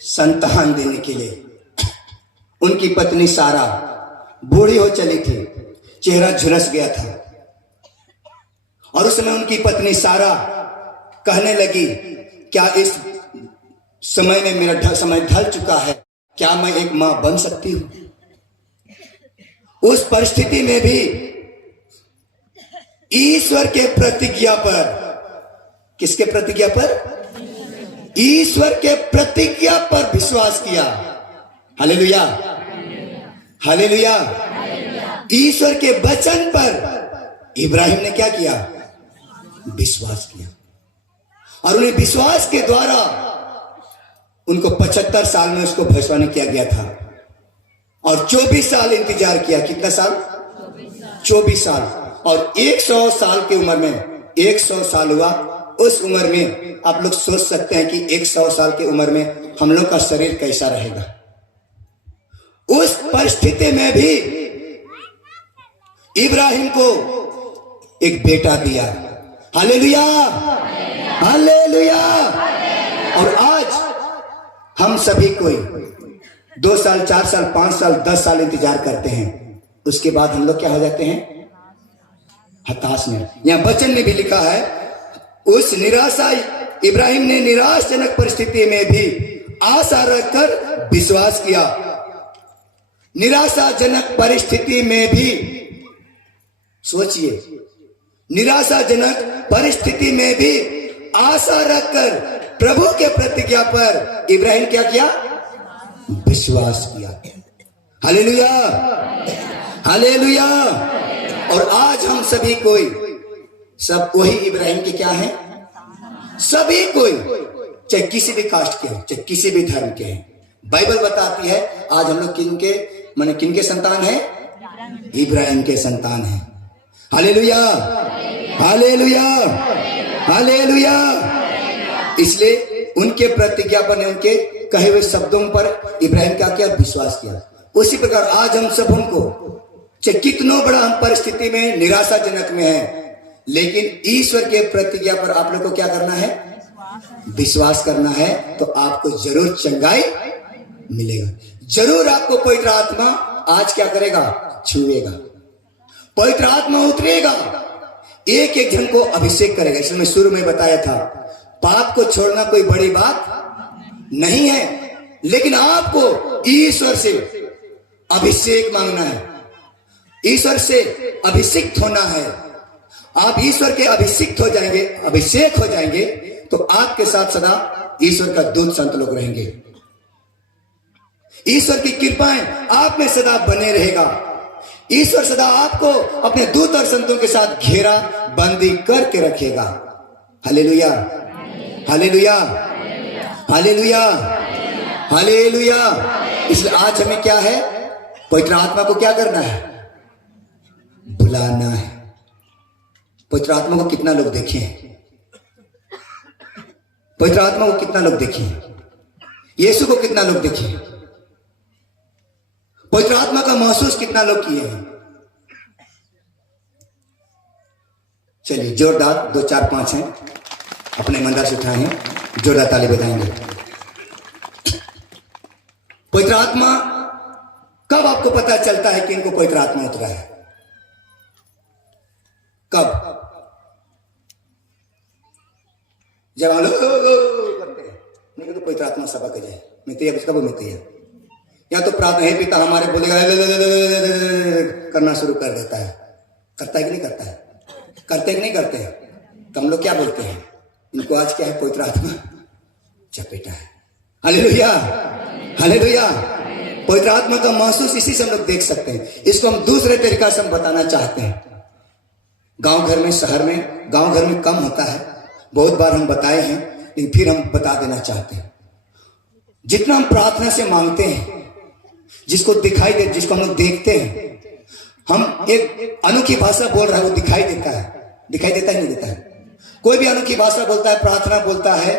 संतान देने के लिए। उनकी पत्नी सारा बूढ़ी हो चली थी, चेहरा झुलस गया था, और उस समय उनकी पत्नी सारा कहने लगी, क्या इस समय में मेरा समय ढल चुका है, क्या मैं एक मां बन सकती हूं? उस परिस्थिति में भी ईश्वर के प्रतिज्ञा पर, किसके प्रतिज्ञा पर? ईश्वर के प्रतिज्ञा पर विश्वास किया। Hallelujah, hallelujah. ईश्वर के वचन पर इब्राहिम ने क्या किया? विश्वास किया, और उन्हें विश्वास के द्वारा उनको 75 साल में उसको भविष्यवाणी किया गया था, और 24 साल इंतजार किया। कितना साल? 24 साल। और 100 साल की उम्र में 100 साल हुआ। उस उम्र में आप लोग सोच सकते हैं कि 100 साल की उम्र में हम लोग का शरीर कैसा रहेगा। उस परिस्थिति में भी इब्राहिम को एक बेटा दिया। Hallelujah, hallelujah. और आज हम सभी कोई 2 साल, 4 साल, 5 साल, 10 साल इंतजार करते हैं, उसके बाद हम लोग क्या हो जाते हैं? हताश में। यहां वचन में भी लिखा है, उस निराशा, इब्राहिम ने निराशजनक परिस्थिति में भी आशा रखकर विश्वास किया। निराशाजनक परिस्थिति में भी, सोचिए, निराशाजनक परिस्थिति में भी आशा रखकर प्रभु के प्रतिज्ञा पर इब्राहिम क्या किया? विश्वास किया। Hallelujah, hallelujah. और आज हम सभी कोई, सब वही इब्राहिम के क्या हैं? सभी कोई, चाहे किसी भी कास्ट के, चाहे किसी भी धर्म के हैं। बाइबल बताती है आज हम लोग किनके, माने किनके संतान हैं? इब्राहिम के संतान हैं। Hallelujah, hallelujah, hallelujah. इसलिए उनके प्रतिज्ञा पर, उनके कहे हुए शब्दों पर इब्राहिम क्या किया? विश्वास किया। उसी प्रकार आज हम सब, हमको चाहे कितनों बड़ा हम परिस्थिति में निराशाजनक में है, लेकिन ईश्वर के प्रतिज्ञा पर आप लोग को क्या करना है? विश्वास करना है, तो आपको जरूर चंगाई मिलेगा। जरूर आपको पवित्र आत्मा आज क्या करेगा? छुएगा। पवित्र आत्मा उतरेगा, एक एक जन को अभिषेक करेगा। इसलिए मैं शुरू में बताया था, पाप को छोड़ना कोई बड़ी बात नहीं है, लेकिन आपको ईश्वर से अभिषेक मांगना है, ईश्वर से अभिषिक्त होना है। आप ईश्वर के अभिषिक्त हो जाएंगे, अभिषेक हो जाएंगे, तो आपके साथ सदा ईश्वर का दूत संत लोग रहेंगे। ईश्वर की कृपाएं आप में सदा बने रहेगा। ईश्वर सदा आपको अपने दूत और संतों के साथ घेरा बंदी करके रखेगा। Hallelujah, hallelujah, hallelujah, hallelujah. इसलिए आज हमें क्या है? पवित्र आत्मा को क्या करना है? बुलाना है। पवित्र आत्मा को कितना लोग देखे हैं? पवित्र आत्मा को कितना लोग देखे हैं? यीशु को कितना लोग देखे हैं? पवित्र आत्मा का महसूस कितना लोग किए हैं? चलिए जोरदार 2, 4, 5 हैं, अपने मंदिर से उठाए हैं, जोरदार ताली बजाएंगे। पवित्र आत्मा कब आपको पता चलता है कि इनको पवित्र आत्मा उतरा है? कब? जब हम लोग करते हैं, नहीं तो पवित्र आत्मा सभा के जाए मिलती है, कब मिलती है? या तो प्रार्थना, हे पिता हमारे, बोलेगा करना शुरू कर देता है। करता है कि नहीं करता है? करते कि नहीं करते हैं? तो हम लोग क्या बोलते हैं? इनको आज क्या है? पवित्र आत्मा चपेटा है। Hallelujah, hallelujah. पवित्र आत्मा का महसूस इसी से हम लोग देख सकते हैं। इसको हम दूसरे तरीका से हम बताना चाहते हैं। गांव घर में, शहर में, गांव घर में कम होता है, बहुत बार हम बताए हैं, लेकिन फिर हम बता देना चाहते हैं। जितना हम प्रार्थना से मांगते हैं, जिसको दिखाई दे, जिसको हम लोग देखते हैं, हम एक अनोखी भाषा बोल रहा है, वो दिखाई देता है। दिखाई देता है नहीं देता है? कोई भी अनोखी भाषा बोलता है, प्रार्थना बोलता है,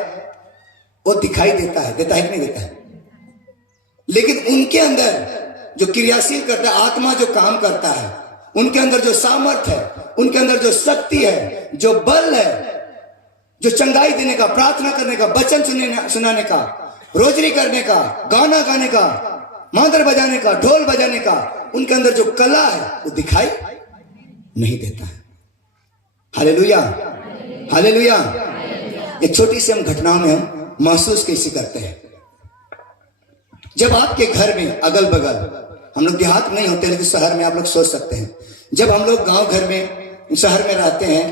वो दिखाई देता है। देता है कि नहीं देता है? लेकिन उनके अंदर जो क्रियाशील करता है, आत्मा जो काम करता है, उनके अंदर जो सामर्थ है, उनके अंदर जो शक्ति है, जो बल है, जो चंगाई देने का, प्रार्थना करने का, वचन सुनाने का, रोजरी करने का, गाना गाने का, मादर बजाने का, ढोल बजाने का, उनके अंदर जो कला है वो दिखाई नहीं देता है। Hallelujah, hallelujah. एक छोटी सी हम घटनाओं में हम महसूस कैसे करते हैं। जब आपके घर में अगल बगल, हम लोग देहात में नहीं होते लेकिन शहर में आप लोग सोच सकते हैं, जब हम लोग गांव घर में शहर में रहते हैं,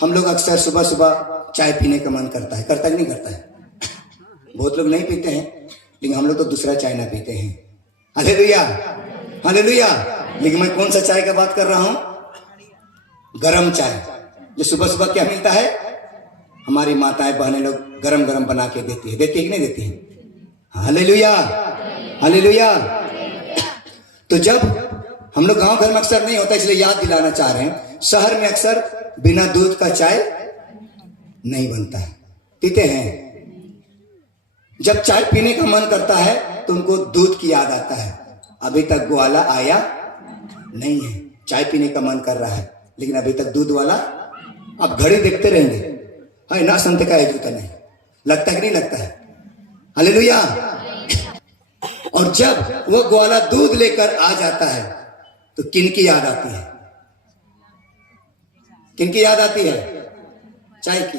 हम लोग अक्सर सुबह सुबह चाय पीने का मन करता है, करता कि नहीं करता है? बहुत लोग नहीं पीते हैं लेकिन हम लोग तो दूसरा चाय ना पीते हैं। Hallelujah, hallelujah. लेकिन मैं कौन सा चाय का बात कर रहा हूं? गरम चाय, जो सुबह सुबह क्या मिलता है, हमारी माताएं बहनें लोग गरम गरम बना के देती है कि नहीं देती है? Hallelujah, hallelujah. तो जब हम लोग गांव घर में अक्सर नहीं होता, इसलिए याद दिलाना चाह रहे हैं, शहर में अक्सर बिना दूध का चाय नहीं बनता है, पीते हैं। जब चाय पीने का मन करता है तो उनको दूध की याद आता है। अभी तक ग्वाला आया नहीं है, चाय पीने का मन कर रहा है लेकिन अभी तक दूध वाला, आप घड़ी देखते रहेंगे, हाय ना संत का जूता नहीं, लगता है कि नहीं लगता है? हालेलुया। और जब वो ग्वाला दूध लेकर आ जाता है तो किनकी याद आती है? किनकी याद आती है? चाय की।